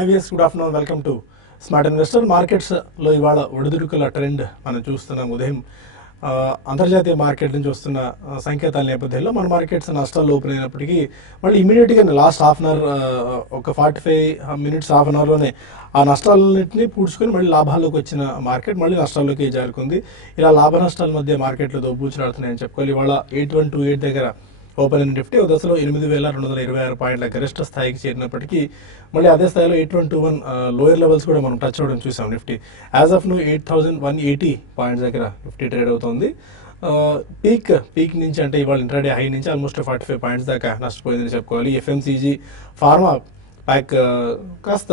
IVS good afternoon, welcome to smart investor. మార్కెట్స్లో ఇవాళ ఒడిదుడుకుల trend మనం చూస్తున్నాం. ఉదయం అంతర్జాతీయ మార్కెట్ నుంచి వస్తున్న సంకేతాల నేపథ్యంలో మన మార్కెట్స్ నష్టాల్లో ఓపెన్ అయినప్పటికీ మళ్ళీ ఇమీడియట్గా లాస్ట్ హాఫ్ అన్ అవర్ ఒక 45 మినిట్స్ హాఫ్ అన్ అవర్లోనే ఆ నష్టాలన్నింటినీ పూడ్చుకొని మళ్ళీ లాభాల్లోకి వచ్చిన మార్కెట్ మళ్ళీ నష్టాల్లోకి జారుకుంది. ఇలా లాభ నష్టాల మధ్య మార్కెట్లో దొబ్బూచులాడుతున్నాయని చెప్పుకోవాలి. ఇవాళ 8128 దగ్గర ఓపెన్ అయిన నిఫ్టీ ఒక దశలో 8226 పాయింట్ల గరిష్ట స్థాయికి చేరినప్పటికీ మళ్ళీ అదే స్థాయిలో 8121 లోయర్ లెవెల్స్ కూడా మనం టచ్ అవ్వడం చూసాం. నిఫ్టీ యాజ్ ఆఫ్ 8180 పాయింట్స్ దగ్గర నిఫ్టీ ట్రేడ్ అవుతుంది. పీక్ నుంచి అంటే ఇవాళ ఇంట్రాడే హై నుంచి ఆల్మోస్ట్ 45 పాయింట్స్ దాకా నష్టపోయిందని చెప్పుకోవాలి. ఎఫ్ఎంసీజీ ఫార్మా ప్యాక్ కాస్త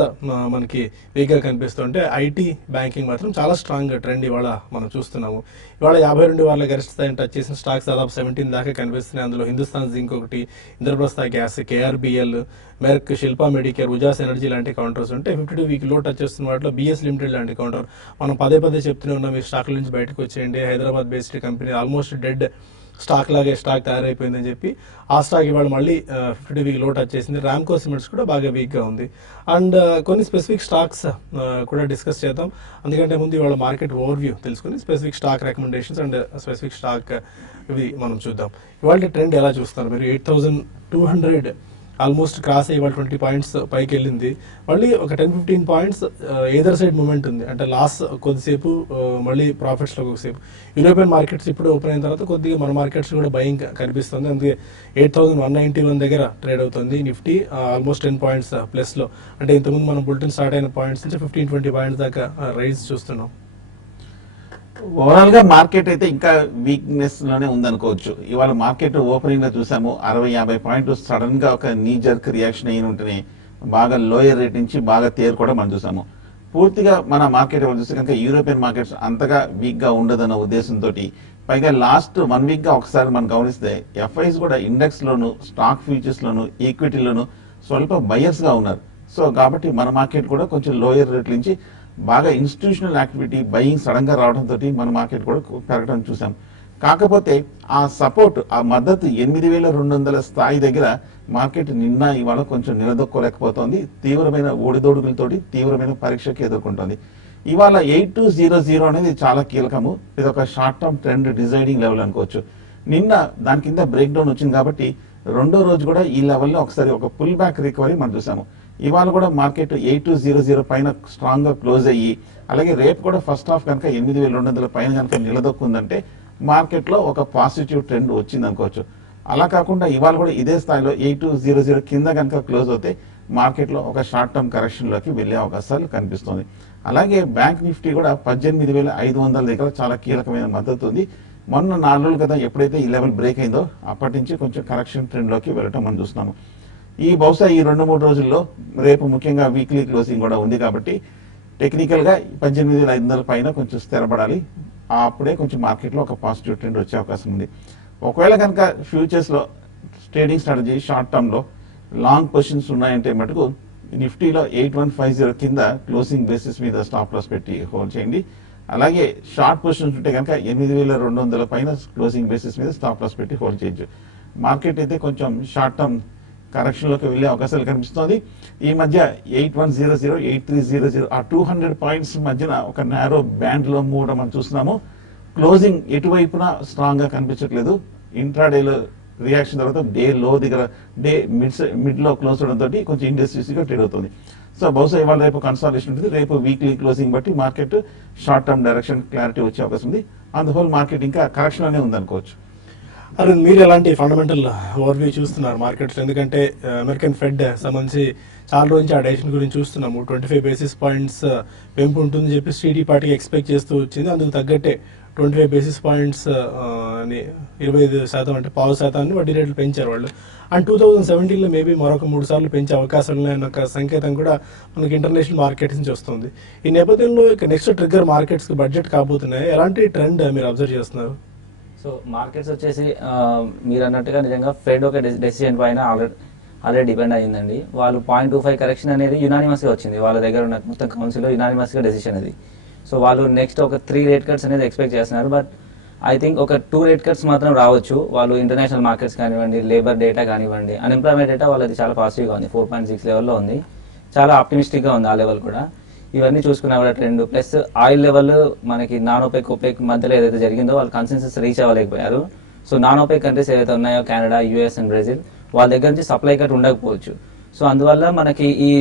మనకి వీక్గా కనిపిస్తుంటే ఐటీ బ్యాంకింగ్ మాత్రం చాలా స్ట్రాంగ్ ట్రెండ్ ఇవాళ మనం చూస్తున్నాము. ఇవాళ 52 వారాల గరిష్ట స్థాయిని టచ్ చేసిన స్టాక్స్ దాదాపు 17 దాకా కనిపిస్తున్నాయి. అందులో హిందుస్థాన్ జింక్ ఒకటి, Indraprastha Gas, KRBL, Merck, Shilpa Medicare, Ujas Energy లాంటి కౌంటర్స్ ఉంటే 52 వీక్ లో టచ్ చేస్తున్న వాటిలో బిఎస్ లిమిటెడ్ లాంటి కౌంటర్ మనం పదే చెప్తూనే ఉన్నాం, ఈ స్టాక్ నుంచి బయటకు వచ్చేయండి, Hyderabad based company almost dead stock లాగే స్టాక్ తయారైపోయిందని చెప్పి ఆ స్టాక్ ఇవాళ మళ్ళీ 50 వీక్ లో టచ్ చేసింది. రామ్కో సిమెంట్స్ కూడా బాగా వీక్గా ఉంది. అండ్ కొన్ని స్పెసిఫిక్ స్టాక్స్ కూడా డిస్కస్ చేద్దాం. అందుకంటే ముందు ఇవాళ మార్కెట్ ఓవర్వ్యూ తెలుసుకుని specific stock recommendations and specific stock ఇవి మనం చూద్దాం. ఇవాళ ట్రెండ్ ఎలా చూస్తారు మీరు? 8200 ఆల్మోస్ట్ క్రాస్ అయ్యి ఇవాళ 20 పాయింట్స్ పైకి వెళ్ళింది. మళ్ళీ ఒక 10-15 పాయింట్స్ ఏదర్ సైడ్ మూమెంట్ ఉంది. అంటే లాస్ కొద్దిసేపు మళ్ళీ ప్రాఫిట్స్లో ఒకసేపు. యూరోపియన్ మార్కెట్స్ ఇప్పుడు ఓపెన్ అయిన తర్వాత కొద్దిగా మన మార్కెట్స్ కూడా బయింగ్ కనిపిస్తుంది. అందుకే 8191 దగ్గర ట్రేడ్ అవుతుంది నిఫ్టీ ఆల్మోస్ట్ 10 పాయింట్స్ ప్లస్లో. అంటే ఇంతకుముందు మనం బులెటిన్ స్టార్ట్ అయిన పాయింట్స్ నుంచి 15-20 పాయింట్స్ దాకా రైజ్ చూస్తున్నాం. ఓవరాల్ గా మార్కెట్ అయితే ఇంకా వీక్నెస్ లోనే ఉందనుకోవచ్చు. ఇవాళ మార్కెట్ ఓపెనింగ్ లో చూసాము 60-50 పాయింట్లు సడన్ గా ఒక నీ జర్క్ రియాక్షన్ అయిన ఉంటేనే బాగా లోయర్ రేట్ నుంచి బాగా తేరుకోవడం మనం చూసాము. పూర్తిగా మన మార్కెట్ చూస్తే కనుక యూరోపియన్ మార్కెట్స్ అంతగా వీక్ గా ఉండదన్న ఉద్దేశంతో, పైగా లాస్ట్ 1 వీక్ గా ఒకసారి మనం గమనిస్తే ఎఫ్ఐస్ కూడా ఇండెక్స్ లోను, స్టాక్ ఫ్యూచర్స్ లోను, ఈక్విటీలోను స్వల్ప బయర్స్ గా ఉన్నారు. సో కాబట్టి మన మార్కెట్ కూడా కొంచెం లోయర్ రేట్ నుంచి బాగా ఇన్స్టిట్యూషనల్ యాక్టివిటీ బయింగ్ సడన్ గా రావడంతో మన మార్కెట్ కూడా పెరగడం చూసాం. కాకపోతే ఆ సపోర్ట్, ఆ మద్దతు 8200 స్థాయి దగ్గర మార్కెట్ నిన్న ఇవాళ కొంచెం నిలదొక్కోలేకపోతుంది. తీవ్రమైన ఒడిదొడుగులతోటి తీవ్రమైన పరీక్షకి ఎదుర్కొంటుంది. ఇవాళ 8200 అనేది చాలా కీలకము. ఇది ఒక short term trend deciding level అనుకోవచ్చు. నిన్న దాని కింద బ్రేక్ డౌన్ వచ్చింది కాబట్టి రెండో రోజు కూడా ఈ లెవెల్లో ఒకసారి ఒక పుల్ బ్యాక్ రికవరీ మనం చూసాము. ఇవాళ కూడా మార్కెట్ 8200 పైన స్ట్రాంగ్ గా క్లోజ్ అయ్యి, అలాగే రేపు కూడా ఫస్ట్ హాఫ్ కనుక 8200 పైన కనుక నిలదొక్కుందంటే మార్కెట్ లో ఒక పాజిటివ్ ట్రెండ్ వచ్చింది అనుకోవచ్చు. అలా కాకుండా ఇవాళ కూడా ఇదే స్థాయిలో 8200 కింద కనుక క్లోజ్ అవుతే మార్కెట్ లో ఒక షార్ట్ టర్మ్ కరెక్షన్ లోకి వెళ్లే అవకాశాలు కనిపిస్తుంది. అలాగే బ్యాంక్ నిఫ్టీ కూడా 18500 దగ్గర చాలా కీలకమైన మద్దతు ఉంది. మొన్న 4 రోజుల క్రితం ఎప్పుడైతే ఈ లెవెల్ బ్రేక్ అయిందో అప్పటి నుంచి కొంచెం కరెక్షన్ ట్రెండ్ లోకి వెళ్ళటం మనం చూస్తున్నాము. ఈ బహుశా ఈ 2-3 రోజుల్లో రేపు ముఖ్యంగా వీక్లీ క్లోజింగ్ కూడా ఉంది కాబట్టి టెక్నికల్ గా 18500 పైన కొంచెం స్థిరపడాలి. అప్పుడే కొంచెం మార్కెట్ లో ఒక పాజిటివ్ ట్రెండ్ వచ్చే అవకాశం ఉంది. ఒకవేళ కనుక ఫ్యూచర్స్ లో ట్రేడింగ్ స్ట్రాటజీ షార్ట్ టర్మ్ లో లాంగ్ పొజిషన్స్ ఉన్నాయంటే మటుకు నిఫ్టీలో 8150 కింద క్లోజింగ్ బేసిస్ మీద స్టాప్ లాస్ పెట్టి హోల్డ్ చేయండి. అలాగే షార్ట్ పొజిషన్స్ ఉంటే కనుక 8200 పైన క్లోజింగ్ బేసిస్ మీద స్టాప్ లాస్ పెట్టి హోల్డ్ చేయొచ్చు. మార్కెట్ అయితే కొంచెం షార్ట్ టర్మ్ కరెక్షన్ లోకి వెళ్లే అవకాశాలు కనిపిస్తుంది. ఈ మధ్య 8100, 8300 ఆ 200 పాయింట్స్ మధ్యన ఒక నారో బ్యాండ్ లో మూవడం మనం చూస్తున్నాము. క్లోజింగ్ ఎటువైపున స్ట్రాంగ్ గా కనిపించట్లేదు. ఇంట్రాడేలో రియాక్షన్ తర్వాత డే లో దగ్గర డే మిడ్ లో క్లోజ్ అవడంతో కొంచెం ఇండస్ట్రీస్ గా ట్రేడ్ అవుతుంది. సో బహుశా ఇవాళ రేపు కన్సాలిడేషన్ ఉంటుంది. రేపు వీక్లీ క్లోజింగ్ బట్టి market short term direction clarity వచ్చే అవకాశం ఉంది. అందువల్ల మార్కెట్ ఇంకా కరెక్షన్ లోనే ఉందనుకోవచ్చు. అరుణ్, మీరు ఎలాంటి ఫండమెంటల్ ఓవర్వ్యూ చూస్తున్నారు మార్కెట్స్? ఎందుకంటే అమెరికన్ ఫెడ్ సంబంధించి చాలా రోజు నుంచి ఆ డెసిషన్ గురించి చూస్తున్నాము. 25 బేసిస్ పాయింట్స్ పెంపు ఉంటుందని చెప్పి స్టీడీ పార్టీకి ఎక్స్పెక్ట్ చేస్తూ వచ్చింది. అందుకు తగ్గట్టే 25 బేసిస్ పాయింట్స్ 25% అంటే 0.5% వడ్డీ రేట్లు పెంచారు వాళ్ళు. అండ్ 2017లో మేబీ మరొక 3 సార్లు పెంచే అవకాశాలు ఉన్నాయన్న ఒక సంకేతం కూడా మనకి ఇంటర్నేషనల్ మార్కెట్స్ నుంచి వస్తుంది. ఈ నేపథ్యంలో ఇక నెక్స్ట్ ట్రిగ్గర్ మార్కెట్స్కి బడ్జెట్ కాబోతున్నాయి. ఎలాంటి ట్రెండ్ మీరు అబ్జర్వ్ చేస్తున్నారు? సో మార్కెట్స్ వచ్చేసి మీరు అన్నట్టుగా నిజంగా ఫెడ్ ఒక డెసిషన్ పైన ఆల్రెడీ డిపెండ్ అయ్యిందండి. వాళ్ళు 0.25 కరెక్షన్ అనేది యునానిమస్గా వచ్చింది. వాళ్ళ దగ్గర ఉన్న మొత్తం కౌన్సిల్లో యునానిమస్గా డెసిషన్ అది. సో వాళ్ళు నెక్స్ట్ ఒక 3 రేట్ కట్స్ అనేది ఎక్స్పెక్ట్ చేస్తున్నారు. బట్ ఐ థింక్ ఒక 2 రేట్ కట్స్ మాత్రం రావచ్చు. వాళ్ళు ఇంటర్నేషనల్ మార్కెట్స్ కానివ్వండి, లేబర్ డేటా కానివ్వండి, అన్ఎంప్లాయ్మెంట్ డేటా వాళ్ళది చాలా పాజిటివ్గా ఉంది, 4.6 లెవెల్లో ఉంది. చాలా ఆప్టిమిస్టిక్గా ఉంది ఆ లెవెల్ కూడా. ఇవన్నీ చూసుకున్నా కూడా ట్రెండ్ ప్లస్ ఆయిల్ లెవెల్ మనకి నాన్ ఓపెక్ ఒపెక్ మధ్యలో ఏదైతే జరిగిందో వాళ్ళు కన్సెన్సస్ రీచ్ అవ్వలేకపోయారు. సో నాన్ ఓపెక్ కంట్రీస్ ఏదైతే ఉన్నాయో కెనడా, యూఎస్ అండ్ బ్రెజిల్, వాళ్ళ దగ్గర నుంచి సప్లై కట్ ఉండకపోవచ్చు. సో అందువల్ల మనకి ఈ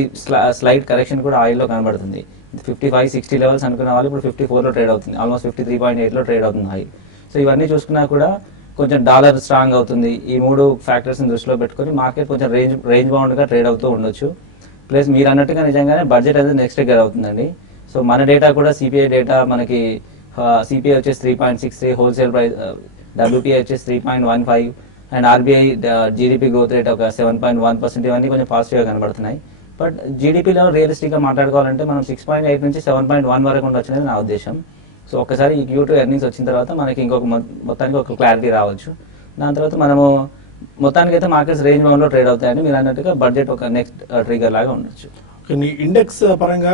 స్లైడ్ కరెక్షన్ కూడా ఆయిల్లో కనబడుతుంది. 55-60 లెవెల్స్ అనుకున్న వాళ్ళు ఇప్పుడు 54లో ట్రేడ్ అవుతుంది, ఆల్మోస్ట్ 53.8లో ట్రేడ్ అవుతుంది ఆయిల్. సో ఇవన్నీ చూసుకున్నా కూడా కొంచెం డాలర్ స్ట్రాంగ్ అవుతుంది. ఈ 3 ఫ్యాక్టర్స్ని దృష్టిలో పెట్టుకొని మార్కెట్ కొంచెం రేంజ్ బౌండ్గా ట్రేడ్ అవుతూ ఉండొచ్చు. ప్లస్ మీరు అన్నట్టుగా నిజంగానే బడ్జెట్ అనేది నెక్స్ట్ దగ్గర అవుతుందండి. సో మన డేటా కూడా సిపిఐ డేటా మనకి సిపిఐ వచ్చేసి 3.63, హోల్సేల్ ప్రైస్ డబ్ల్యూపీఐ వచ్చేసి 3.15 and RBI GDP growth rate ఒక 7.1%. ఇవన్నీ కొంచెం పాజిటివ్గా కనబడుతున్నాయి. బట్ జీడీపీలో రియలిస్టిక్గా మాట్లాడుకోవాలంటే మనం 6.8 నుంచి 7.1 వరకు ఉండొచ్చు అనేది నా ఉద్దేశం. సో ఒకసారి ఈ Q2 ఎర్నింగ్స్ వచ్చిన తర్వాత మనకి ఇంకొక మొత్తానికి ఒక క్లారిటీ రావచ్చు. దాని తర్వాత మనము మొత్తానికి అయితే మార్కెట్స్ రేంజ్ బౌండ్లో ట్రేడ్ అవుతాయని మీరు అన్నట్టుగా బడ్జెట్ ఒక నెక్స్ట్ ట్రిగర్ లాగా ఉండొచ్చు. కానీ ఇండెక్స్ పరంగా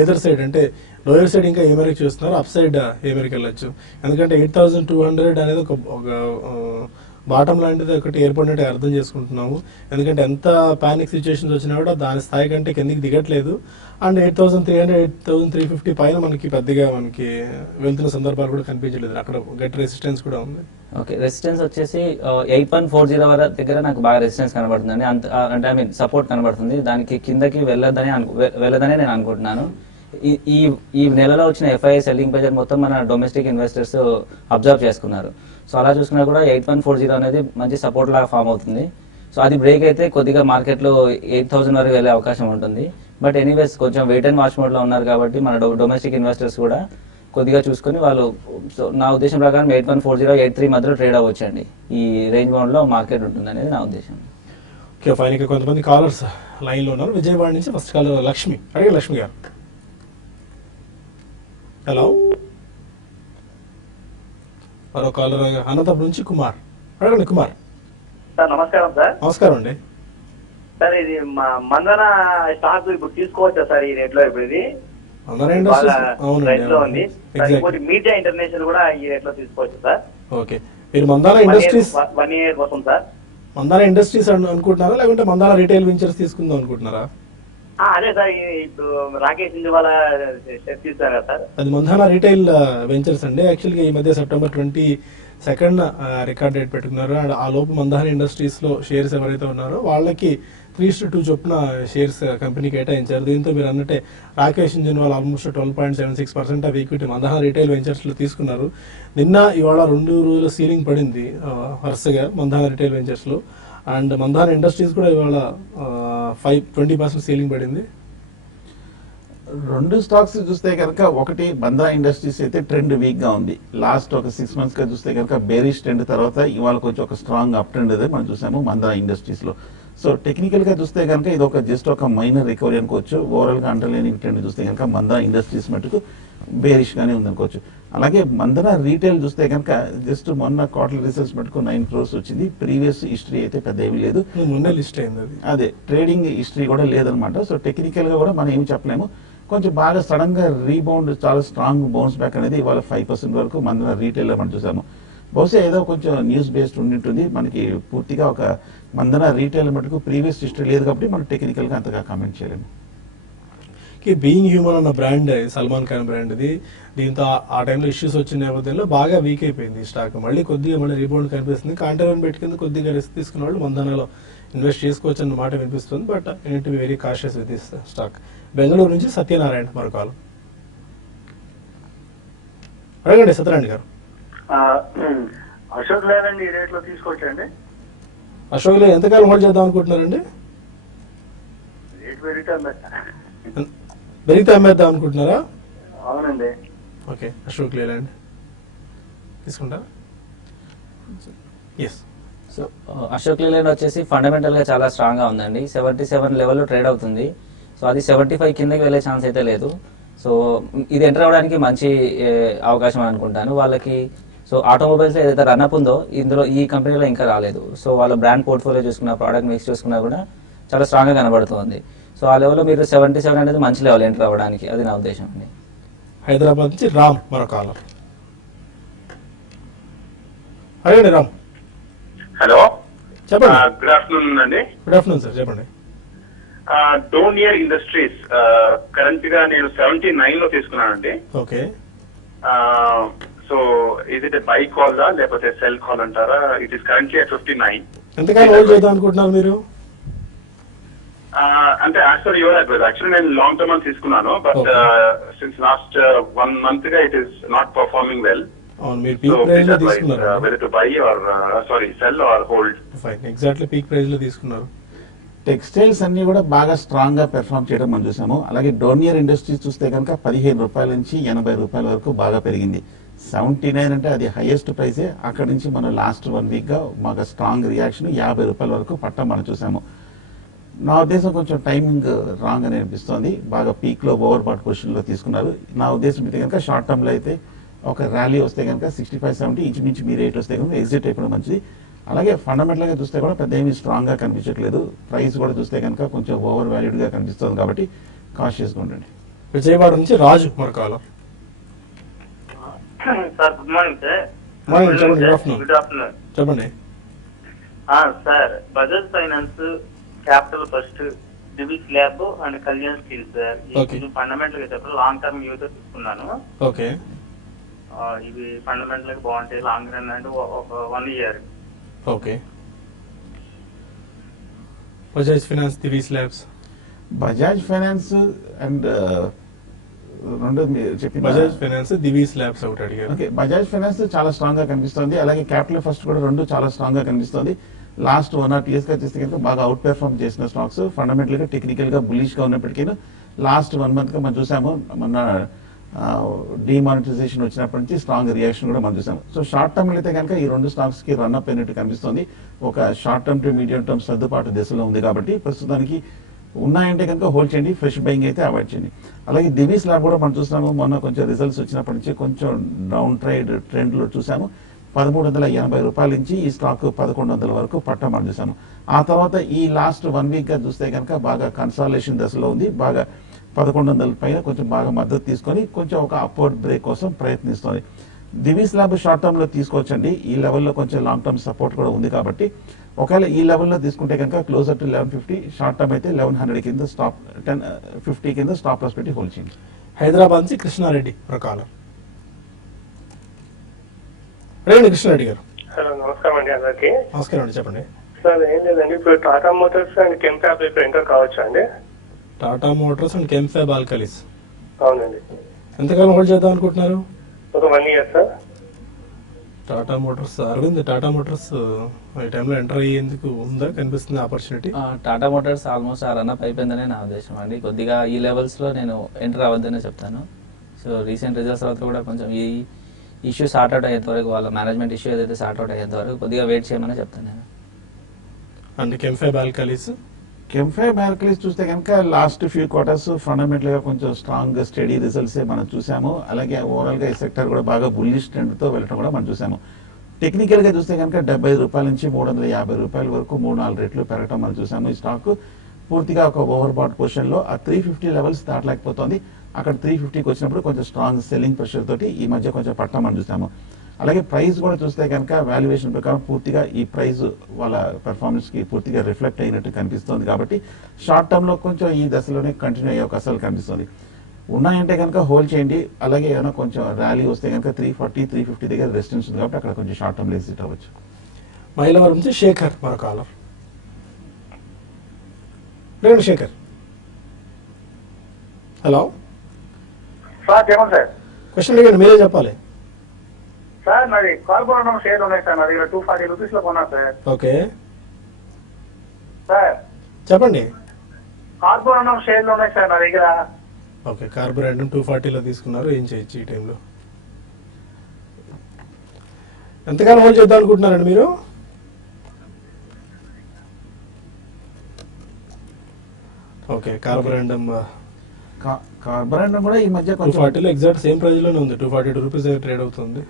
ఏదర్ సైడ్ అంటే లోయర్ సైడ్ ఇంకా ఏ మేరకు చూస్తున్నారు, అప్ సైడ్ ఏ మేరకు వెళ్ళొచ్చు? ఎందుకంటే 8,200 అనేది ఒక బాటం లాంటిది ఒకటి ఏర్పడినట్టు అర్థం చేసుకుంటున్నాము. ఎందుకంటే ఎంత పానిక్ సిచ్యువేషన్స్ వచ్చినా కూడా దాని స్థాయి కంటే కిందికి దిగట్లేదు. అండ్ 8,300, 8,350 పైన మనకి పెద్దగా మనకి వెళ్తున్న సందర్భాలు కూడా కనిపించలేదు. అక్కడ గట్టి రెసిస్టెన్స్ కూడా ఉంది. ఓకే, రెసిస్టెన్స్ వచ్చేసి 8.40 వరకు దగ్గర నాకు బాగా రెసిస్టెన్స్ కనబడుతుందండి. అంటే ఐ మీన్ సపోర్ట్ కనబడుతుంది. దానికి కిందకి వెళ్ళదని నేను అనుకుంటున్నాను. ఈ నెలలో వచ్చిన ఎఫ్ఐఐ సెల్లింగ్ ప్రెజర్ మొత్తం మన డొమెస్టిక్ ఇన్వెస్టర్స్ అబ్జర్వ్ చేసుకున్నారు. సో అలా చూసుకున్నా కూడా 8.40 అనేది మంచి సపోర్ట్ లాగా ఫామ్ అవుతుంది. సో అది బ్రేక్ అయితే కొద్దిగా మార్కెట్లో 8,000 వరకు వెళ్ళే అవకాశం ఉంటుంది. బట్ ఎనీవేస్ కొంచెం వెయిట్ అండ్ వాచ్ మోడ్లో ఉన్నారు కాబట్టి మన డొమెస్టిక్ ఇన్వెస్టర్స్ కూడా కొద్దిగా చూసుకొని వాళ్ళు, సో నా ఉద్దేశం ప్రకారం 8.40, 8.3 మధ్యలో ట్రేడ్ అవ్వచ్చండి. ఈ రేంజ్ బౌండ్లో మార్కెట్ ఉంటుంది అనేది నా ఉద్దేశం. ఓకే, ఫైనల్గా కొంతమంది కాలర్స్ లైన్లో ఉన్నారు. విజయవాడ నుంచి ఫస్ట్ కాలర్ లక్ష్మి. అడిగే లక్ష్మి గారు. హలో. మరో కాలర్ అనంతపురం నుంచి కుమార్. అడగండి కుమార్. సార్ నమస్కారం సార్. నమస్కారం అండి. సార్ ఇది మందన స్టాక్ ఇప్పుడు తీసుకోవచ్చా సార్ ఈ రేట్ లో? ఇప్పుడు ఇది మందన ఇండస్ట్రీస్ రైట్ లో ఉంది. అవునండి. మీడియా ఇంటర్నేషనల్ కూడా ఈ రేట్ లో తీసుకోవచ్చు సార్. ఓకే, మీరు మందాన ఇండస్ట్రీస్ 1 year కోసం సార్. మందాన ఇండస్ట్రీస్ అనుకుంటున్నారా, లేకుంటే మందాన రీటైల్ వెంచర్స్ తీసుకుందాం అనుకుంటున్నారా? అదే సార్, ఇప్పుడు రాకేష్ వాళ్ళ షేర్ తీస్తారు కదా సార్. అది మందాన రీటైల్ వెంచర్స్ అండి. యాక్చువల్గా ఈ మధ్య September 22 రికార్డ్ డేట్ పెట్టుకున్నారు. అండ్ ఆ లోపు మందాన ఇండస్ట్రీస్ లో షేర్స్ ఎవరైతే ఉన్నారో వాళ్ళకి 3:2 చొప్పున షేర్స్ కంపెనీ కేటాయించారు. దీంతో మీరు అన్నట్టే రాకేష్ ఇంజిన్ వాళ్ళు almost 12.76% of equity Mandhana retail ventures లో తీసుకున్నారు. నిన్న ఇవాళ 2 రోజుల సీలింగ్ పడింది వరుసగా మందాన రీటైల్ వెంచర్స్ లో. అండ్ మందాన ఇండస్ట్రీస్ కూడా ఇవాళ 20% సీలింగ్ పడింది. 2 స్టాక్స్ చూస్తే కనుక, ఒకటి బంద్రా ఇండస్ట్రీస్ అయితే ట్రెండ్ వీక్ గా ఉంది. లాస్ట్ ఒక 6 months గా చూస్తే కనుక బేరిష్ ట్రెండ్ తర్వాత ఇవాళ కొంచెం ఒక స్ట్రాంగ్ అప్ ట్రెండ్ అయితే మనం చూసాము బంద్రా ఇండస్ట్రీస్ లో. సో టెక్నికల్ గా చూస్తే కనుక ఇది ఒక జస్ట్ ఒక మైనర్ రికవరీ అనుకోవచ్చు. ఓవరాల్ గా అండర్లైనింగ్ ట్రెండ్ చూస్తే కనుక బంద్రా ఇండస్ట్రీస్ మటుకు బేరిష్ గానే ఉంది అనుకోవచ్చు. అలాగే మందన రీటైల్ చూస్తే కనుక జస్ట్ మొన్న క్వార్టర్ రిజల్ట్స్ మటుకు 9 crores వచ్చింది. ప్రీవియస్ హిస్టరీ అయితే పెద్ద ఏమీ లేదు. మొన్న లిస్ట్ అయింది అది. అదే ట్రేడింగ్ హిస్టరీ కూడా లేదనమాట. సో టెక్నికల్ గా కూడా మనం ఏమి చెప్పలేము. కొంచెం బాగా సడన్ గా రీబౌండ్, చాలా స్ట్రాంగ్ బౌన్స్ బ్యాక్ అనేది ఇవాళ 5% వరకు మందన రీటైల్ మనం చూసాము. బహుశా ఏదో కొంచెం న్యూస్ బేస్డ్ ఉండింటుంది. మనకి పూర్తిగా ఒక మందన రీటైల్ మటుకు ప్రీవియస్ హిస్టరీ లేదు కాబట్టి మనం టెక్నికల్ గా అంతగా కామెంట్ చేయలేము. బీయింగ్ హ్యూమన్ అన్న బ్రాండ్ సల్మాన్ ఖాన్ బ్రాండ్ ఇది. దీంతో ఆ టైంలో ఇష్యూస్ వచ్చిన నేపథ్యంలో బాగా వీక్ అయిపోయింది ఈ స్టాక్. మళ్ళీ రీబౌండ్ కనిపిస్తుంది. కాంటైనర్ పెట్టుకుంది, కొద్దిగా రిస్క్ తీసుకున్న వాళ్ళు మందనలో ఇన్వెస్ట్ చేసుకోవచ్చు అన్న మాట వినిపిస్తుంది. But unit to be very cautious with this stock. Bengaluru నుంచి సత్యనారాయణ మరొకాలు. అడగండి సత్యనారాయణ గారు. అశోక్ లేదండి ఈ రేట్ లో తీసుకోవచ్చండి? అశోక్ లో ఎంతకాలం హోల్డ్ చేద్దాం అనుకుంటున్నారండి? రేట్ పెరిగితే పెరిగితే అమ్మేద్దాం అనుకుంటున్నారా? అవునండి. ఓకే, అశోక్ లేలాండ్ తీసుకుంటారా? ఎస్. సో అశోక్ లేలాండ్ వచ్చేసి ఫండమెంటల్గా చాలా స్ట్రాంగ్గా ఉందండి. 77 లెవెల్లో ట్రేడ్ అవుతుంది. సో అది 75 కిందకి వెళ్ళే ఛాన్స్ అయితే లేదు. సో ఇది ఎంటర్ అవ్వడానికి మంచి అవకాశం అని అనుకుంటాను వాళ్ళకి. సో ఆటోమొబైల్స్లో ఏదైతే రన్అప్ ఉందో ఇందులో ఈ కంపెనీలో ఇంకా రాలేదు. సో వాళ్ళ బ్రాండ్ పోర్ట్ఫోలియో చూసుకున్న, ప్రోడక్ట్ మిక్స్ చూసుకున్నా కూడా చాలా స్ట్రాంగ్గా కనబడుతుంది. సో ఆ లెవెల్లో మీరు 77 అనేది మంచి లెవెల్ ఎంటర్ అవ్వడానికి, అది నా ఉద్దేశం అండి. హైదరాబాద్ నుంచి రామ్ మరో కాలర్. అడగండి రామ్. హలో, చెప్పండి. గుడ్ ఆఫ్టర్నూన్ అండి. గుడ్ ఆఫ్టర్నూన్ సార్, చెప్పండి. డోనియర్ ఇండస్ట్రీస్ కరెంట్ గా నేను 79 లో తీసుకున్నానండి. ఓకే. సో ఇది బై కాల్ లేకపోతే సెల్ కాల్ అంటారా? It is currently at 59. ఎంతకాలం హోల్డ్ చేద్దాం అనుకుంటున్నారు మీరు? అంటే as per your advice, actually నేను లాంగ్ టర్మ్ అని తీసుకున్నాను, బట్ సిన్స్ లాస్ట్ 1 month గా it is not performing well. అవును, మీరు పీక్ ప్రైస్ లో తీసుకున్నారు. Whether to buy or sell or hold. Fine, exactly peak price లో తీసుకున్నారు. టెక్స్టైల్స్ అన్ని కూడా బాగా స్ట్రాంగ్ గా పెర్ఫామ్ చేయడం మనం చూసాము. అలాగే డోనియర్ ఇండస్ట్రీస్ చూస్తే కనుక 15 రూపాయల నుంచి 80 రూపాయల వరకు బాగా పెరిగింది. 79 అంటే అది హైయెస్ట్ ప్రైసే. అక్కడ నుంచి మనం లాస్ట్ 1 వీక్ గా బాగా స్ట్రాంగ్ రియాక్షన్ 50 రూపాయల వరకు పట్టం మనం చూసాము. నా ఉద్దేశం కొంచెం టైమింగ్ రాంగ్ అని అనిపిస్తోంది. బాగా పీక్ లో ఓవర్ బాట్ పొజిషన్ లో తీసుకున్నారు. నా ఉద్దేశం అయితే కనుక షార్ట్ టర్మ్ లో అయితే ఒక ర్యాలీ వస్తే కనుక 65-70 ఇంచుమించు మీ రేట్ వస్తే కనుక ఎగ్జిట్ అయిపోవడం మంచిది. అలాగే ఫండమెంటల్ గా చూస్తే కూడా పెద్ద ఏమీ స్ట్రాంగ్ గా కనిపించట్లేదు. ప్రైస్ కూడా చూస్తే కనుక కొంచెం ఓవర్ వాల్యూడ్ గా కనిపిస్తుంది కాబట్టి కాషియస్ గా ఉండండి. విజయవాడ నుంచి Raju Marakala. Sir good morning sir. Morning, చెప్పండి. Good afternoon. గుడ్ ఆఫ్టర్నూన్ చెప్పండి. Sir, Bajaj finance, capital first, Divi's lab and Kalyan steel sir. Okay. ఇది ఫండమెంటల్ గా చెప్పాలి, లాంగ్ టర్మ్ యూజ్ తీసుకున్నాను. ఓకే. ఇవి ఫండమెంటల్ గా బాగుంటాయి. లాంగ్ రన్ అంటే ఒక 1 year. Okay. Bajaj finance, Divi's labs. Bajaj finance and రెండు మీరు చెప్పిన బజాజ్ ఫైనాన్స్, దివీస్ ల్యాబ్స్ ఒకటి అడిగారు. ఓకే, బజాజ్ ఫైనాన్స్ చాలా స్ట్రాంగ్ గా కనిపిస్తుంది. అలాగే క్యాపిటల్ ఫస్ట్ కూడా రెండు చాలా స్ట్రాంగ్ గా కనిపిస్తుంది. లాస్ట్ 1 or 2 years గా చూస్తే కనుక బాగా అవుట్ పెర్ఫార్మ్ చేసిన స్టాక్స్. ఫండమెంటల్ గా టెక్నికల్ గా బులిష్ గా ఉన్నప్పటికీ లాస్ట్ 1 month గా మనం చూసాము. మన డిమానిటైజేషన్ వచ్చినప్పటి నుంచి స్ట్రాంగ్ రియాక్షన్ కూడా మనం చూసాము. సో షార్ట్ టర్మ్ అయితే కనుక ఈ రెండు స్టాక్స్ కి రన్ అప్ అయినట్టు కనిపిస్తుంది. ఒక short term two medium term సర్దుబాటు దశలో ఉంది కాబట్టి ప్రస్తుతానికి ఉన్నాయంటే కనుక హోల్డ్ చేయండి. ఫ్రెష్ బయింగ్ అయితే అవాయిడ్ చేయండి. అలాగే దివీస్ ల్యాబ్ కూడా మనం చూస్తున్నాము. మొన్న కొంచెం రిజల్ట్స్ వచ్చినప్పటి నుంచి కొంచెం డౌన్ ట్రెండ్ లో చూసాము. 1380 రూపాయల నుంచి ఈ స్టాక్ 1100 వరకు పట్టం మనం చూసాము. ఆ తర్వాత ఈ లాస్ట్ 1 week గా చూస్తే కనుక బాగా కన్సాలేషన్ దశలో ఉంది. బాగా 1100 పైన కొంచెం బాగా మద్దతు తీసుకొని కొంచెం ఒక అప్వర్డ్ బ్రేక్ కోసం ప్రయత్నిస్తుంది. దివీస్ ల్యాబ్ షార్ట్ టర్మ్ లో తీసుకోవచ్చండి. ఈ లెవెల్లో కొంచెం లాంగ్ టర్మ్ సపోర్ట్ కూడా ఉంది కాబట్టి ఒకవేళ ఈ లెవెల్లో తీసుకుంటే కనుక క్లోజర్ టు 1150, షార్ట్ టర్మ్ అయితే 1100 కింద స్టాప్ 1050 కింద స్టాప్ లాస్ పెట్టి హోల్డ్ చేయండి. హైదరాబాద్ నుంచి కృష్ణారెడ్డి ప్రకాల. రేణు కృష్ణారెడ్డి గారు. హలో, నమస్కారం అండి అందరికి. నమస్కారం అండి, చెప్పండి. సార్ ఏం లేదండి, ఇప్పుడు టాటా మోటార్స్ అండ్ కెంఫాబ్ ఇప్పుడు ఎంటర్ కావచ్చా అండి? Tata motors and Chemfab alkalis. అవునండి. ఎంతకాలం హోల్డ్ చేద్దాం అనుకుంటున్నారు? ఒక 1 year sir. Tata motors, Arvind, Tata motors ఈ టైంలో ఎంటర్ అయ్యేందుకు ఉందా, కనిపిస్తుంది ఆపర్చునిటీ? టాటా మోటార్స్ ఆల్మోస్ట్ ఆ రన్అప్ అయిపోయిందనే నా ఉద్దేశం అండి. కొద్దిగా ఈ లెవెల్స్లో నేను ఎంటర్ అవ్వద్దనే చెప్తాను. సో రీసెంట్ రిజల్ట్స్ తర్వాత కూడా కొంచెం ఈ ఇష్యూ సార్ట్ అవుట్ అయ్యేంత వరకు, వాళ్ళ మేనేజ్మెంట్ ఇష్యూ ఏదైతే సార్ట్ అవుట్ అయ్యేంత వరకు కొద్దిగా వెయిట్ చేయమని చెప్తాను నేను. And Chemfab alkalis. Chemfab alkalis చూస్తే కనుక లాస్ట్ ఫ్యూ క్వార్టర్స్ ఫండమెంటల్ గా కొంచెం స్ట్రాంగ్ స్టడీ రిజల్ట్స్ మనం చూసాము. అలాగే ఓవరాల్ గా ఈ సెక్టర్ కూడా బాగా బుల్లిష్ ట్రెండ్ తో వెళ్ళడం కూడా మనం చూసాము. టెక్నికల్ గా చూస్తే కనుక 75 రూపాయల నుంచి 350 రూపాయల వరకు 3-4 రెట్లు పెరగడం మనం చూసాము. ఈ స్టాక్ పూర్తిగా ఒక ఓవర్ బాట్ పొజిషన్ లో ఆ 350 లెవెల్స్ దాటలేకపోతుంది. అక్కడ 350కి వచ్చినప్పుడు కొంచెం స్ట్రాంగ్ సెల్లింగ్ ప్రెషర్ తోటి ఈ మధ్య కొంచెం పట్టం మనం చూసాము. అలాగే ప్రైస్ కూడా చూస్తే కనుక వాల్యుయేషన్ ప్రకారం పూర్తిగా ఈ ప్రైస్ వాళ్ళ పెర్ఫార్మెన్స్ కి పూర్తిగా రిఫ్లెక్ట్ అయినట్టు కనిపిస్తుంది. కాబట్టి షార్ట్ టర్మ్ లో కొంచెం ఈ దశలోనే కంటిన్యూ అయ్యే అవకాశాలు కనిపిస్తుంది. ఉన్నాయంటే కనుక హోల్డ్ చేయండి. అలాగే ఏమైనా కొంచెం ర్యాలీ వస్తే కనుక 340-350 దగ్గర రెసిస్టెన్స్ ఉంది కాబట్టి అక్కడ కొంచెం షార్ట్ టర్మ్ లో ఎగ్జిట్ అవ్వచ్చు. మైలవరం నుంచి శేఖర్ మరో caller. Renu Shekhar. Hello sir చెప్పండి సార్. క్వశ్చన్ అడిగాను, మీరే చెప్పాలి. సార్ నాది కార్బోరం షేర్ ఉన్నాయి సార్, నా దగ్గర 240 రూపీస్ లో కొన్నా సార్. ఓకే, సార్ చెప్పండి. కార్బోరం షేర్లు ఉన్నాయి సార్ నా దగ్గర. ఓకే, కార్బోరేటర్ 240లో తీసుకున్నారు. ఏం చేయొచ్చు ఈ టైంలో? ఎంతకాలం హోల్డ్ చేద్దాం అనుకుంటున్నారండి మీరు? ఓకే, కార్బోరేటర్ కార్బోరేటర్ కూడా ఈ మధ్య కొంచెం 240లో ఎగ్జాక్ట్ సేమ్ ప్రైస్ లోనే ఉంది. 242 రూపీస్ దగ్గర ట్రేడ్ అవుతుంది.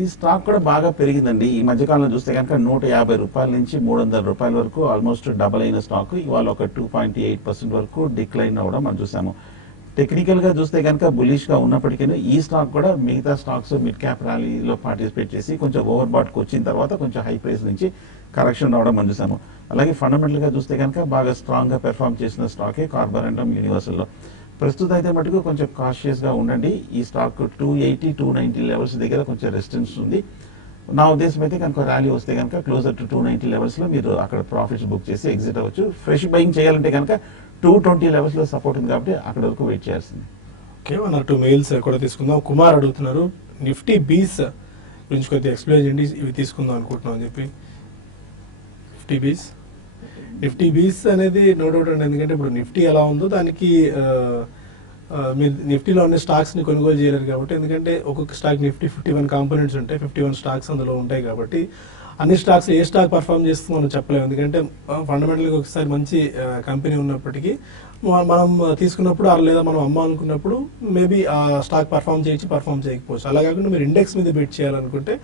ఈ స్టాక్ కూడా బాగా పెరిగిందండి. ఈ మధ్యకాలంలో చూస్తే కనుక 150 రూపాయల నుంచి 300 రూపాయల వరకు ఆల్మోస్ట్ డబల్ అయిన స్టాక్ ఇవాళ ఒక 2.8% వరకు డిక్లైన్ అవ్వడం మనం చూసాము. టెక్నికల్ గా చూస్తే కనుక బులిష్ గా ఉన్నప్పటికీ ఈ స్టాక్ కూడా మిగతా స్టాక్స్ మిడ్ క్యాప్ ర్యాలీలో పార్టిసిపేట్ చేసి కొంచెం ఓవర్ బాట్కి వచ్చిన తర్వాత కొంచెం హై ప్రైస్ నుంచి కరెక్షన్ రావడం మనం చూసాము. అలాగే ఫండమెంటల్గా చూస్తే కనుక బాగా స్ట్రాంగ్గా పెర్ఫామ్ చేసిన స్టాకే కార్బోరండం యూనివర్సల్లో. ప్రస్తుతం అయితే మటుకు కొంచెం కాషియస్గా ఉండండి. ఈ స్టాక్ 280, 290 లెవెల్స్ దగ్గర కొంచెం రెసిస్టెన్స్ ఉంది. నా ఉద్దేశం అయితే కనుక ర్యాలీ వస్తే కనుక క్లోజర్ టు 290 లెవెల్స్లో మీరు అక్కడ ప్రాఫిట్స్ బుక్ చేసి ఎగ్జిట్ అవ్వచ్చు. ఫ్రెష్ బయింగ్ చేయాలంటే కనుక 220 లెవెల్స్లో సపోర్ట్ ఉంది కాబట్టి అక్కడ వరకు వెయిట్ చేయాల్సింది. ఓకే, 1 or 2 మెయిల్స్ కూడా తీసుకుందాం. కుమార్ అడుగుతున్నారు నిఫ్టీ బీస్ గురించి కొద్దిగా ఎక్స్ప్లెయిన్ చేయండి, ఇవి తీసుకుందాం అనుకుంటున్నాం అని చెప్పి. నిఫ్టీ బీస్ అనేది నో డౌట్ అండి, ఎందుకంటే ఇప్పుడు నిఫ్టీ ఎలా ఉందో దానికి మీరు నిఫ్టీలో ఉన్న స్టాక్స్ని కొనుగోలు చేయలేరు కాబట్టి, ఎందుకంటే ఒక్కొక్క స్టాక్ నిఫ్టీ 51 కాంపోనెంట్స్ ఉంటాయి, 51 స్టాక్స్ అందులో ఉంటాయి కాబట్టి అన్ని స్టాక్స్ ఏ స్టాక్ పర్ఫామ్ చేస్తుందో మనం చెప్పలేము. ఎందుకంటే ఫండమెంటల్గా ఒకసారి మంచి కంపెనీ ఉన్నప్పటికీ మనం తీసుకున్నప్పుడు లేదా మనం అమ్మాలనుకున్నప్పుడు మేబీ ఆ స్టాక్ పర్ఫామ్ చేయకపోవచ్చు. అలా కాకుండా మీరు ఇండెక్స్ మీద బెట్ చేయాలనుకుంటే,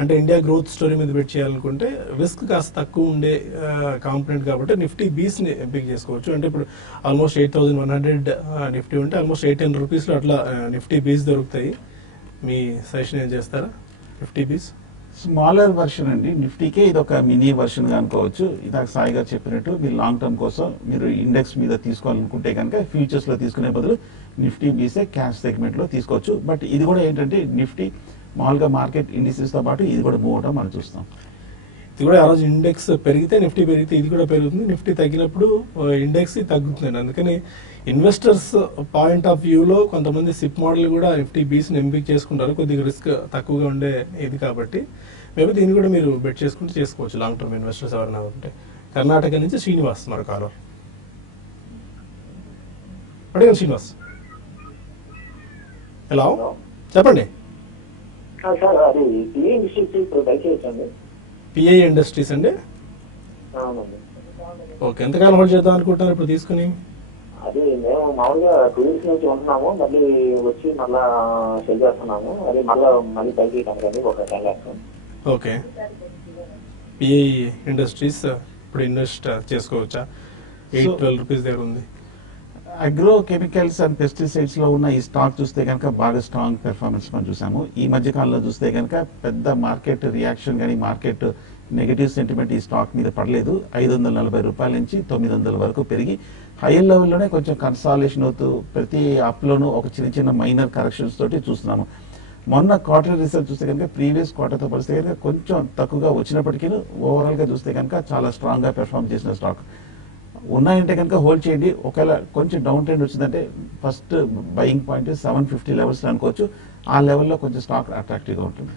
అంటే ఇండియా గ్రోత్ స్టోరీ మీద బెట్ చేయాలనుకుంటే రిస్క్ కాస్త తక్కువ ఉండే కాంపోనెంట్ కాబట్టి నిఫ్టీ బీస్ని ఎంపిక చేసుకోవచ్చు. అంటే ఇప్పుడు ఆల్మోస్ట్ 8,100 నిఫ్టీ ఉంటే ఆల్మోస్ట్ 810 రూపీస్లో అట్లా నిఫ్టీ బీస్ దొరుకుతాయి. మీ సజెషన్ ఏం చేస్తారా? నిఫ్టీ బీస్ స్మాలర్ వర్షన్ అండి నిఫ్టీకే, ఇది ఒక మినీ వర్షన్ గా అనుకోవచ్చు. ఇందాక సాయి గారు చెప్పినట్టు మీరు లాంగ్ టర్మ్ కోసం మీరు ఇండెక్స్ మీద తీసుకోవాలనుకుంటే కనుక ఫ్యూచర్స్ లో తీసుకునే బదులు నిఫ్టీ బీసే క్యాష్ సెగ్మెంట్ లో తీసుకోవచ్చు. బట్ ఇది కూడా ఏంటంటే నిఫ్టీ మామూలుగా మార్కెట్ ఇండిసెస్ తో పాటు ఇది కూడా మూవ్ అవడం మనం చూస్తాం. ఇది కూడా ఆ రోజు ఇండెక్స్ పెరిగితే నిఫ్టీ పెరిగితే ఇది కూడా పెరుగుతుంది, నిఫ్టీ తగ్గినప్పుడు ఇండెక్స్ తగ్గుతుంది. అందుకని ఇన్వెస్టర్స్ పాయింట్ ఆఫ్ వ్యూలో కొంతమంది సిప్ మోడల్ కూడా నిఫ్టీ బీస్ని ఎంపిక చేసుకుంటారు, కొద్దిగా రిస్క్ తక్కువగా ఉండే ఇది కాబట్టి మేబీ దీన్ని కూడా మీరు బెట్ చేసుకుంటే చేసుకోవచ్చు లాంగ్ టర్మ్ ఇన్వెస్టర్స్ ఎవరైనా ఉంటే. కర్ణాటక నుంచి శ్రీనివాస్ మరొక కాలం అడిగాను. శ్రీనివాస్ హలో, చెప్పండి. సార్ అది పిఏ ఇండస్ట్రీస్ దయచేయచ్చండి. పిఐ ఇండస్ట్రీస్ అండి, అవునండి. ఓకే. ఎంతకాలం హోల్డ్ చేద్దాం అనుకుంటున్నారు ఇప్పుడు తీసుకుని? అది మేము మామూలుగా 2 years నుంచి ఉంటున్నాము, మళ్ళీ వచ్చి మళ్ళా సెల్ చేస్తున్నాము. అది మళ్ళీ పైకి కనుక ఒక 10 lakhs. ఓకే, పిఐ ఇండస్ట్రీస్ ఇప్పుడు ఇన్వెస్ట్ చేసుకోవచ్చా? 812 రూపీస్ దగ్గర ఉంది. అగ్రో కెమికల్స్ అండ్ పెస్టిసైడ్స్ లో ఉన్న ఈ స్టాక్ చూస్తే కనుక బాగా స్ట్రాంగ్ పెర్ఫార్మెన్స్ మనం చూసాము. ఈ మధ్య కాలంలో చూస్తే కనుక పెద్ద మార్కెట్ రియాక్షన్ కానీ మార్కెట్ నెగటివ్ సెంటిమెంట్ ఈ స్టాక్ మీద పడలేదు. 540 రూపాయల నుంచి 900 వరకు పెరిగి హైయర్ లెవెల్లోనే కొంచెం కన్సాలేషన్ అవుతూ ప్రతి అప్లోనూ ఒక చిన్న మైనర్ కరెక్షన్స్ తోటి చూస్తున్నాము. మొన్న క్వార్టర్ రిజల్ట్ చూస్తే కనుక ప్రీవియస్ క్వార్టర్తో పోలిస్తే కనుక కొంచెం తక్కువగా వచ్చినప్పటికీ ఓవరాల్గా చూస్తే కనుక చాలా స్ట్రాంగ్గా పెర్ఫామ్ చేసిన స్టాక్ ఉన్నాయంటే కనుక హోల్డ్ చేయండి. ఒకవేళ కొంచెం డౌన్ ట్రెండ్ వచ్చిందంటే ఫస్ట్ బయింగ్ పాయింట్ 750 లెవెల్స్ అనుకోవచ్చు. ఆ లెవెల్లో కొంచెం స్టాక్ అట్రాక్టివ్గా ఉంటుంది.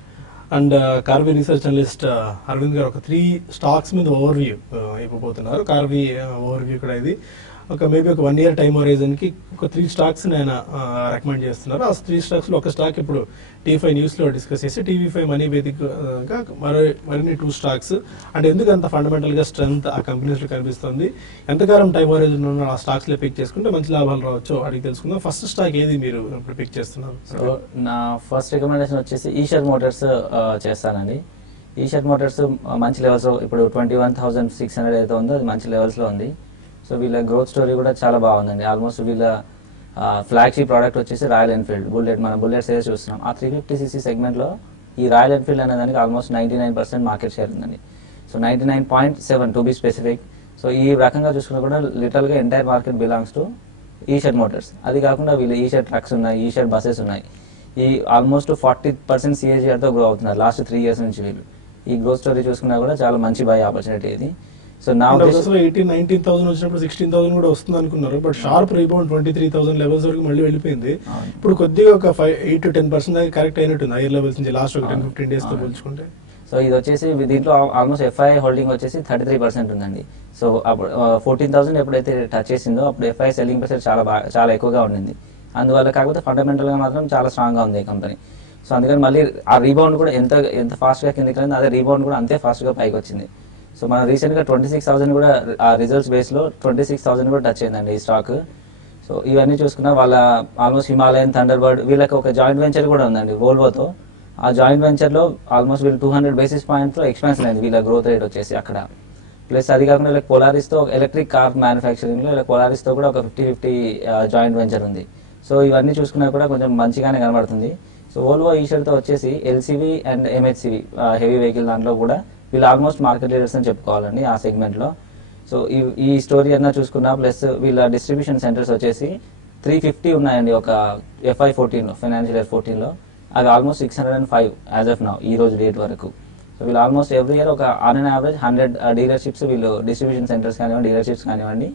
అండ్ కార్వీ రీసెర్చ్ అనలిస్ట్ అరవింద్ గారు ఒక 3 స్టాక్స్ మీద ఓవర్వ్యూ ఇవ్వబోతున్నారు. కార్వీ ఓవర్వ్యూ కూడా ఇది మేబీ ఒక 1 year టైమ్ హోరైజన్కి ఒక 3 స్టాక్స్ ఆయన రికమెండ్ చేస్తున్నారు. ఆ 3 స్టాక్స్లో ఒక స్టాక్ ఇప్పుడు T5 న్యూస్లో డిస్కస్ చేసి TV5 మనీ వేదికగా మరిన్ని 2 స్టాక్స్. అంటే ఎందుకు అంత ఫండమెంటల్గా స్ట్రెంత్ ఆ కంపెనీస్లో కనిపిస్తుంది, ఎంతకాలం టైమ్ హోరైజన్ ఉన్న ఆ స్టాక్స్లో పిక్ చేసుకుంటే మంచి లాభాలు రావచ్చు అడిగి తెలుసుకుందాం. ఫస్ట్ స్టాక్ ఏది మీరు ఇప్పుడు పిక్ చేస్తున్నారు? సో నా ఫస్ట్ రికమెండేషన్ వచ్చేసి ఈషర్ మోటార్స్ చేస్తానండి. ఈషర్ మోటార్స్ మంచి లెవెల్స్, ఇప్పుడు 21,600 అయితే ఉందో అది మంచి లెవెల్స్లో ఉంది. సో వీళ్ళ గ్రోత్ స్టోరీ కూడా చాలా బాగుందండి. ఆల్మోస్ట్ వీళ్ళ ఫ్లాగ్షిప్ ప్రోడక్ట్ వచ్చేసి రాయల్ ఎన్ఫీల్డ్ బుల్లెట్. మనం బుల్లెట్స్ ఏదో చూస్తున్నాం. ఆ 350cc సెగ్మెంట్లో ఈ రాయల్ ఎన్ఫీల్డ్ అనే దానికి ఆల్మోస్ట్ 99% మార్కెట్ షేర్ ఉందండి. So 99.7 to be specific. So ఈ రకంగా చూసుకున్నా కూడా లిటరల్గా entire market belongs to Eicher Motors. అది కాకుండా వీళ్ళు ఈషర్ ట్రక్స్ ఉన్నాయి, ఈషర్ బస్సెస్ ఉన్నాయి. ఈ ఆల్మోస్ట్ 40% CAGRతో గ్రో అవుతున్నారు లాస్ట్ 3 years నుంచి. వీళ్ళు ఈ గ్రోత్ స్టోరీ చూసుకున్నా కూడా చాలా మంచి బై ఆపర్చునిటీ ఇది. సో నా 18,000-19,000 వచ్చినప్పుడు 16,000 కూడా వస్తుంది అనుకున్నారు, బట్ షార్ప్ రీబౌండ్ 23,000 లెవెల్స్ వరకు మళ్ళీ వెళ్ళిపోయింది. ఇప్పుడు కొద్దిగా ఒక 8-10% దాకా కరెక్ట్ అయినట్టుంది హైయర్ లెవెల్స్ నుంచి లాస్ట్ ఒక 10-15 days తో పోల్చుకుంటే. సో ఇది వచ్చేసి దీంట్లో ఆల్మోస్ట్ FI హోల్డింగ్ వచ్చేసి 33% ఉందండి. సో అప్పుడు 14,000 ఎప్పుడైతే టచ్ చేసిందో అప్పుడు FI సెల్లింగ్ పర్సెంట్ చాలా ఎక్కువగా ఉండింది. అందువల్ల కాకపోతే ఫండమెంటల్గా మాత్రం చాలా స్ట్రాంగ్గా ఉంది ఈ కంపెనీ. సో అందుకని మళ్ళీ ఆ రీబౌండ్ కూడా ఎంత ఫాస్ట్గా కిందకి వెళ్ళింది, అదే రీబౌండ్ కూడా అంతే ఫాస్ట్గా పైకి వచ్చింది. సో మనం రీసెంట్గా 26,000 కూడా ఆ రిజల్ట్స్ బేస్లో 26,000 కూడా టచ్ అయిందండి ఈ స్టాక్. సో ఇవన్నీ చూసుకున్నా వాళ్ళ ఆల్మోస్ట్ హిమాలయన్, థండర్బర్డ్ వీళ్ళకి ఒక జాయింట్ వెంచర్ కూడా ఉందండి వోల్వోతో. ఆ జాయింట్ వెంచర్లో ఆల్మోస్ట్ వీళ్ళు 200 basis points ఎక్స్పాన్షన్ అయింది వీళ్ళ గ్రోత్ రేట్ వచ్చేసి అక్కడ. ప్లస్ అది కాకుండా వీళ్ళకి పొలారిస్తో ఎలక్ట్రిక్ కార్ మ్యానుఫ్యాక్చరింగ్లో వీళ్ళ పొలారిస్తో కూడా ఒక 50-50 జాయింట్ వెంచర్ ఉంది. సో ఇవన్నీ చూసుకున్నా కూడా కొంచెం మంచిగానే కనబడుతుంది. సో వోల్వో ఈషర్తో వచ్చేసి LCV and MHCV heavy vehicle దాంట్లో కూడా వీళ్ళు ఆల్మోస్ట్ మార్కెట్ లీడర్స్ అని చెప్పుకోవాలండి ఆ సెగ్మెంట్లో. సో ఈ స్టోరీ అన్న చూసుకున్నా ప్లస్ వీళ్ళ డిస్ట్రిబ్యూషన్ సెంటర్స్ వచ్చేసి 350 ఉన్నాయండి ఒక FY14 ఫైనాన్షియల్ ఇయర్ 14లో. అవి ఆల్మోస్ట్ 605 యాజ్ ఆఫ్ నౌ ఈ రోజు డేట్ వరకు. సో వీళ్ళు ఆల్మోస్ట్ ఎవ్రీ ఇయర్ ఒక ఆన్ అండ్ యావరేజ్ 100 డీలర్షిప్స్ వీళ్ళు డిస్ట్రిబ్యూషన్ సెంటర్స్ కానివ్వండి డీలర్షిప్స్ కానివ్వండి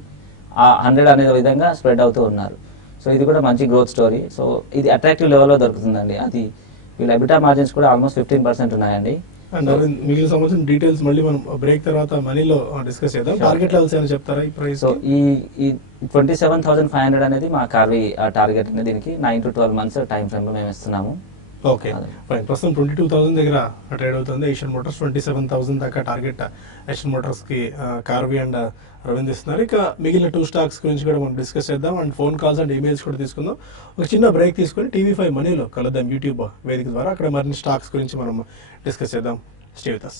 ఆ 100 అనే విధంగా స్ప్రెడ్ అవుతూ ఉన్నారు. సో ఇది కూడా మంచి గ్రోత్ స్టోరీ. సో ఇది అట్రాక్టివ్ లెవెల్లో దొరుకుతుందండి. అది వీళ్ళ ఎబిటా మార్జిన్స్ కూడా ఆల్మోస్ట్ 15% ఉన్నాయండి. అండ్ అరవింద్ మిగిలిన సంబంధించిన డీటెయిల్స్ మళ్ళీ మనం బ్రేక్ తర్వాత మనీలో డిస్కస్ చేద్దాం. టార్గెట్ లెవెల్స్ ఏమైనా చెప్తారా ఈ ప్రైస్? సో ఈ 27,500 అనేది మా కార్వి టార్గెట్ అనేది దీనికి 9 to 12 months టైం ఫ్రేమ్లో మేము ఇస్తున్నాము. Okay fine. ప్రస్తుతం 22,000 దగ్గర ట్రేడ్ అవుతుంది. ఏషియన్ మోటార్స్ 27,000 దాకా టార్గెట్ ఏషియన్ మోటార్స్కి కార్వి అండ్ అరవింద్ ఇస్తున్నారు. ఇక మిగిలిన 2 స్టాక్స్ గురించి కూడా మనం డిస్కస్ చేద్దాం and phone calls and emails కూడా తీసుకుందాం. ఒక చిన్న బ్రేక్ తీసుకొని TV5 మనీలో కలుద్దాం యూట్యూబ్ వేదిక ద్వారా. అక్కడ మరిన్ని స్టాక్స్ గురించి మనం డిస్కస్ చేద్దాం. Stay with us.